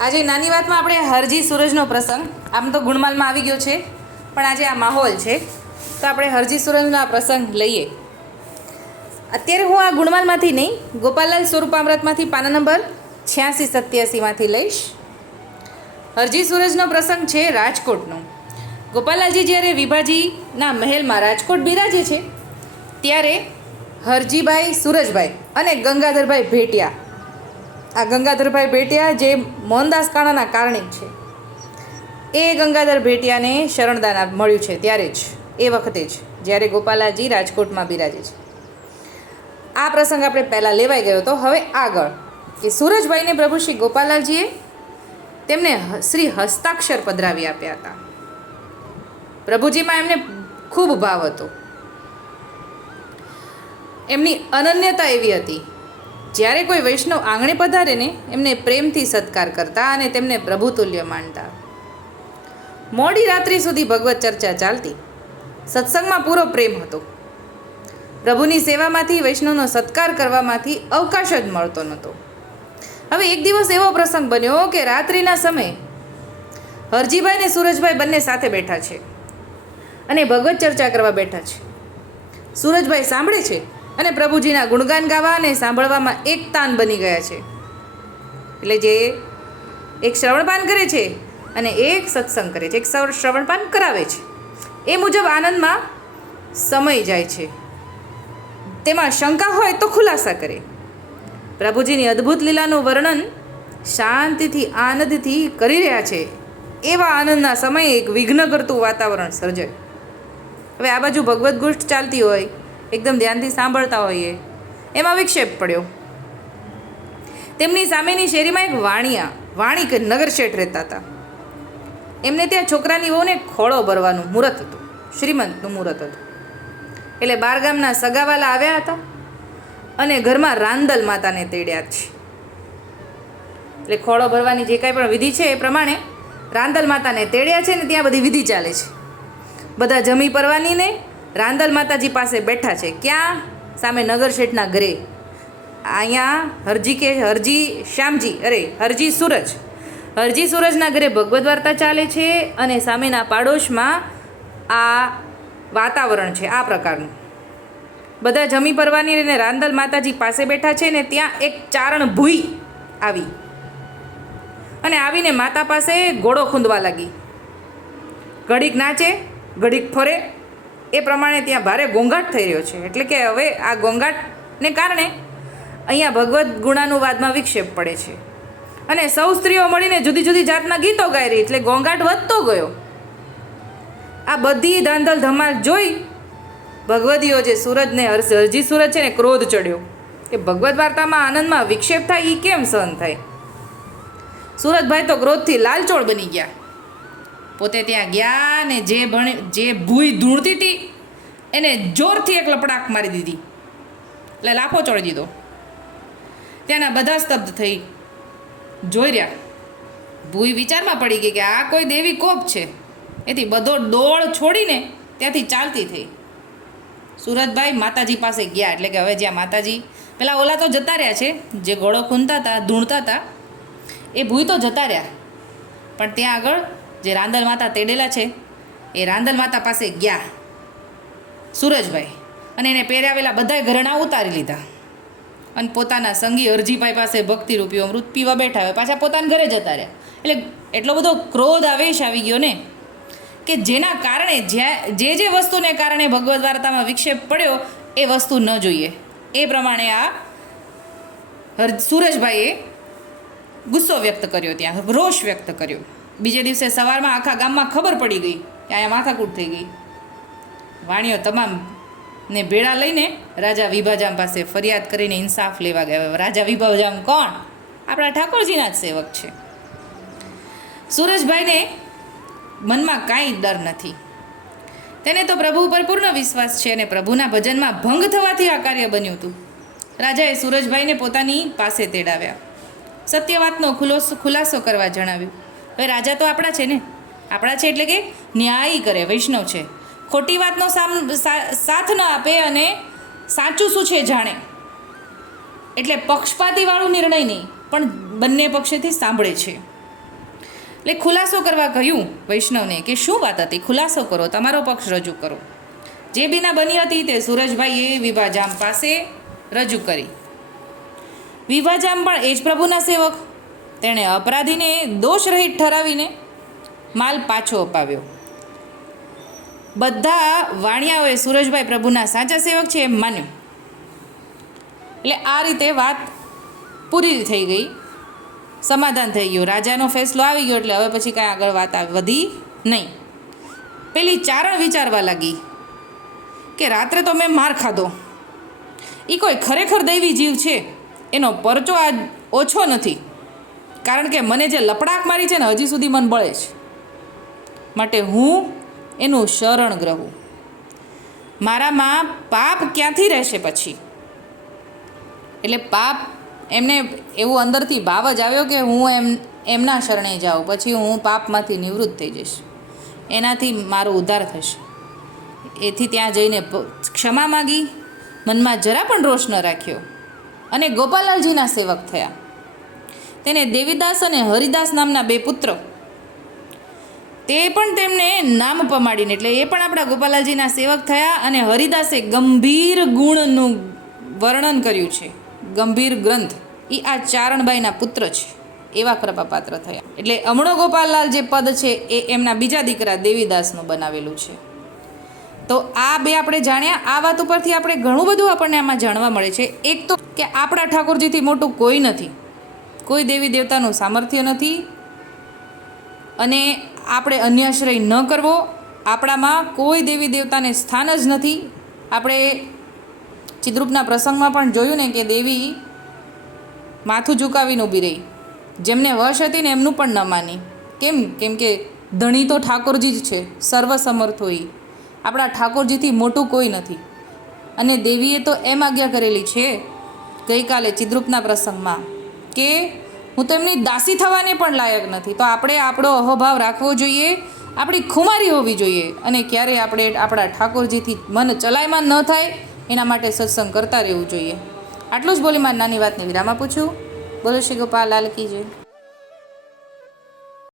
આજે નાની વાતમાં આપણે હરજી સૂરજનો પ્રસંગ, આમ તો ગુણમાલમાં આવી ગયો છે, પણ આજે આ માહોલ છે, તો આપણે હરજી સૂરજનો આ પ્રસંગ લઈએ. અત્યારે હું આ ગુણમાલમાંથી નહીં, ગોપાલલાલ સ્વરૂપામૃતમાંથી પાના નંબર છ્યાસી સત્યાસીમાંથી લઈશ. હરજી સૂરજનો પ્રસંગ છે રાજકોટનો. ગોપાલાલજી જ્યારે વિભાજીના મહેલમાં રાજકોટ બિરાજે છે, ત્યારે હરજીભાઈ, સૂરજભાઈ અને ગંગાધરભાઈ ભેટિયા આ ગંગાધરભાઈ ભેટિયા જે મોહનદાસ કાણાના કારણે છે. એ ગંગાધર ભેટિયાને શરણદાન મળ્યું છે ત્યારે જ, એ વખતે જ, જ્યારે ગોપાલાજી રાજકોટમાં બિરાજે છે. આ પ્રસંગ આપણે પહેલાં લેવાઈ ગયો હતો, હવે આગળ. કે સુરજભાઈને પ્રભુ શ્રી ગોપાલાલજીએ તેમને શ્રી હસ્તાક્ષર પધરાવી આપ્યા હતા. પ્રભુજીમાં એમને ખૂબ ભાવ હતો. એમની અનન્યતા એવી હતી જ્યારે કોઈ વૈષ્ણવ આંગણે પધારે ને, એમને પ્રેમથી સત્કાર કરતા અને તેમને પ્રભુતુલ્ય માનતા. મોડી રાત્રિ સુધી ભગવત ચર્ચા ચાલતી. સત્સંગમાં પૂરો પ્રેમ હતો. પ્રભુની સેવામાંથી, વૈષ્ણવનો સત્કાર કરવામાંથી અવકાશ જ મળતો નહોતો. હવે એક દિવસ એવો પ્રસંગ બન્યો કે રાત્રિના સમયે હરજીભાઈ ને સૂરજભાઈ બંને સાથે બેઠા છે અને ભગવત ચર્ચા કરવા બેઠા છે. સૂરજભાઈ સાંભળે છે? અને પ્રભુજીના ગુણગાન ગાવા અને સાંભળવામાં એક તાન બની ગયા છે. એટલે જે એક શ્રવણપાન કરે છે અને એક સત્સંગ કરે છે, એક શ્રવણપાન કરાવે છે. એ મુજબ આનંદમાં સમય જાય છે. તેમાં શંકા હોય તો ખુલાસા કરે. પ્રભુજીની અદ્ભુત લીલાનું વર્ણન શાંતિથી, આનંદથી કરી રહ્યા છે. એવા આનંદના સમયે એક વિઘ્ન કરતું વાતાવરણ સર્જાય. હવે આ બાજુ ભગવદ્ ગુષ્ઠ ચાલતી હોય એકદમ ધ્યાનથી સાંભળતા હોઈએ. એમાં વિક્ષેપ પડ્યો. તેમની સામેની શેરીમાં એક વાણિયા, વાણિક નગરશેઠ રહેતા હતા. એમને ત્યાં છોકરાની વહુને ખોળો ભરવાનું મુહૂર્ત હતું, શ્રીમંતનું મુહૂર્ત હતું. એટલે બારગામના સગાવાલા આવ્યા હતા અને ઘરમાં રાંદલ માતાને તેડ્યા છે. એટલે ખોળો ભરવાની જે કાંઈ પણ વિધિ છે એ પ્રમાણે રાંદલ માતાને તેડ્યા છે ને ત્યાં બધી વિધિ ચાલે છે. બધા જમી પરવાનીને રાંદલ માતાજી પાસે બેઠા છે. ક્યાં? સામે નગર શેઠના ઘરે. અહીંયા હરજી કે હરજી શ્યામજી, અરે હરજી સૂરજ. હરજી સૂરજના ઘરે ભગવદ્ વાર્તા ચાલે છે અને સામેના પાડોશમાં આ વાતાવરણ છે, આ પ્રકારનું. બધા જમી પરવાની અને રાંદલ માતાજી પાસે બેઠા છે ને ત્યાં એક ચારણ ભૂઈ આવી. અને આવીને માતા પાસે ઘોડો ખૂંદવા લાગી. ઘડીક નાચે, ઘડીક ફરે એ પ્રમાણે ત્યાં ભારે ઘોંઘાટ થઈ રહ્યો છે. એટલે કે હવે આ ઘોંઘાટને કારણે અહીંયા ભગવદ્ ગુણાનુવાદમાં વિક્ષેપ પડે છે. અને સૌ સ્ત્રીઓ મળીને જુદી જુદી જાતના ગીતો ગાઈ રહી એટલે ઘોંઘાટ વધતો ગયો. આ બધી ધાંધલ ધમાલ જોઈ ભગવદીઓ જે સુરજને હર્ષ, હરજી સુરજ છે ને, ક્રોધ ચડ્યો. કે ભગવદ્ વાર્તામાં આનંદમાં વિક્ષેપ થાય એ કેમ સહન થાય? સુરતભાઈ તો ક્રોધથી લાલચોળ બની ગયા. પોતે ત્યાં ગયા ને જે ભણે, જે ભૂઈ ધૂણતી હતી, એને જોરથી એક લપડાક મારી દીધી. એટલે લાફો ચોડી દીધો. ત્યાંના બધા સ્તબ્ધ થઈ જોઈ રહ્યા. ભૂઈ વિચારમાં પડી ગઈ કે આ કોઈ દેવી કોપ છે. એથી બધો દોડ છોડીને ત્યાંથી ચાલતી થઈ. સુરતભાઈ માતાજી પાસે ગયા, એટલે કે હવે જ્યાં માતાજી, પેલા ઓલા તો જતા રહ્યા છે, જે ઘોડો ખૂંદતા હતા, ધૂણતા હતા, એ ભૂઈ તો જતા રહ્યા. પણ ત્યાં આગળ જે રાંદલ માતા તેડેલા છે, એ રાંદલ માતા પાસે ગયા. સૂરજભાઈ અને એને પહેરાવેલા બધાય ઘરેણા ઉતારી લીધા. અને પોતાના સંગી અરજીભાઈ પાસે ભક્તિ રૂપીઓ અમૃત પીવા બેઠા હોય, પાછા પોતાના ઘરે જતા રહ્યા. એટલે એટલો બધો ક્રોધ, આવેશ આવી ગયો ને કે જેના કારણે જ્યાં, જે જે વસ્તુને કારણે ભગવદ્ વાર્તામાં વિક્ષેપ પડ્યો, એ વસ્તુ ન જોઈએ. એ પ્રમાણે આ હર, સૂરજભાઈએ ગુસ્સો વ્યક્ત કર્યો ત્યાં, રોષ વ્યક્ત કર્યો. બીજે દિવસે સવારમાં આખા ગામમાં ખબર પડી ગઈ કે અહીંયા માથાકૂટ થઈ ગઈ. વાણીઓ તમામ ને ભેળા લઈને રાજા વિભાજામ પાસે ફરિયાદ કરીને ઇન્સાફ લેવા ગયા. રાજા વિભાજામ કોણ? આપણા ઠાકોરજીના જ સેવક છે. સૂરજભાઈને મનમાં કાંઈ ડર નથી. તેને તો પ્રભુ ઉપર પૂર્ણ વિશ્વાસ છે અને પ્રભુના ભજનમાં ભંગ થવાથી આ કાર્ય બન્યું હતું. રાજાએ સૂરજભાઈને પોતાની પાસે તેડાવ્યા. સત્ય વાતનો ખુલાસો ખુલાસો કરવા જણાવ્યું. હવે રાજા તો આપણા છે ને. આપણા છે એટલે કે ન્યાય કરે, વૈષ્ણવ છે. ખોટી વાતનો સામ સાથ ન આપે અને સાચું શું છે જાણે. એટલે પક્ષપાતીવાળું નિર્ણય નહીં, પણ બંને પક્ષેથી સાંભળે છે. એટલે ખુલાસો કરવા કહ્યું વૈષ્ણવને કે શું વાત હતી? ખુલાસો કરો, તમારો પક્ષ રજૂ કરો. જે બીના બની હતી તે સૂરજભાઈએ વિભાજામ પાસે રજૂ કરી. વિભાજામ પણ એ જ પ્રભુના સેવક તેણે અપરાધીને દોષરહિત ઠરાવીને માલ પાછો અપાવ્યો. બધા વાણિયાઓએ સૂરજભાઈ પ્રભુના સાચા સેવક છે એમ માન્યું. એટલે આ રીતે વાત પૂરી થઈ ગઈ. સમાધાન થઈ ગયું. રાજાનો ફેસલો આવી ગયો એટલે હવે પછી કાંઈ આગળ વાત વધી નહીં. પેલી ચારણ વિચારવા લાગી કે રાત્રે તો મેં માર ખાધો. એ કોઈ ખરેખર દૈવી જીવ છે? એનો પરચો આ ઓછો નથી. કારણ કે મને જે લપડાક મારી છે ને હજી સુધી મન બળે છે. માટે હું એનું શરણ ગ્રહું. મારામાં પાપ ક્યાંથી રહેશે પછી? એટલે પાપ એમને એવું અંદરથી ભાવ જ આવ્યો કે હું એમ, એમના શરણે જાઉં, પછી હું પાપમાંથી નિવૃત્ત થઈ જઈશ. એનાથી મારો ઉદ્ધાર થશે. એથી ત્યાં જઈને ક્ષમા માગી, મનમાં જરા પણ રોષ ન રાખ્યો. અને ગોપાલાલજીના સેવક થયા. તેને દેવીદાસ અને હરિદાસ નામના બે પુત્ર. તે પણ તેમને નામ પમાડીને, એટલે એ પણ આપણા ગોપાલાલજીના સેવક થયા અને હરિદાસે ગંભીર ગુણનું વર્ણન કર્યું છે. ગંભીર ગ્રંથ. એ આ ચારણબાઈના પુત્ર છે. એવા કૃપાપાત્ર થયા. એટલે અમણો ગોપાલલાલ જે પદ છે, એ એમના બીજા દીકરા દેવીદાસનું બનાવેલું છે. તો આ બે આપણે જાણ્યા. આ વાત ઉપરથી આપણે ઘણું બધું આપણને આમાં જાણવા મળે છે. એક તો કે આપણા ઠાકોરજીથી મોટું કોઈ નથી. કોઈ દેવી દેવતાનું સામર્થ્ય નથી અને આપણે અન્યાશ્રય ન કરવો, આપણામાં કોઈ દેવી દેવતાને સ્થાન જ નથી. આપણે ચિદ્રુપના પ્રસંગમાં પણ જોયું ને કે દેવી માથું ઝુકાવીને ઊભી રહી. જેમને વશ હતી ને એમનું પણ ન માની. કેમ? કેમ કે ધણી તો ઠાકોરજી જ છે, સર્વસમર્થ હોય. આપણા ઠાકોરજીથી મોટું કોઈ નથી. અને દેવીએ તો એમ આજ્ઞા કરેલી છે ગઈકાલે ચિદ્રુપના પ્રસંગમાં કે હું તો એમની દાસી થવાને પણ લાયક નથી. તો આપણે આપણો અહોભાવ રાખવો જોઈએ, આપણી ખુમારી હોવી જોઈએ અને ક્યારેય આપણે આપણા ઠાકોરજીથી મન ચલાયમાન ન થાય, એના માટે સત્સંગ કરતા રહેવું જોઈએ. આટલું જ બોલી મારી નાની વાતને વિરામ આપું છું. બોલો શ્રી ગોપાલ, લાલ કી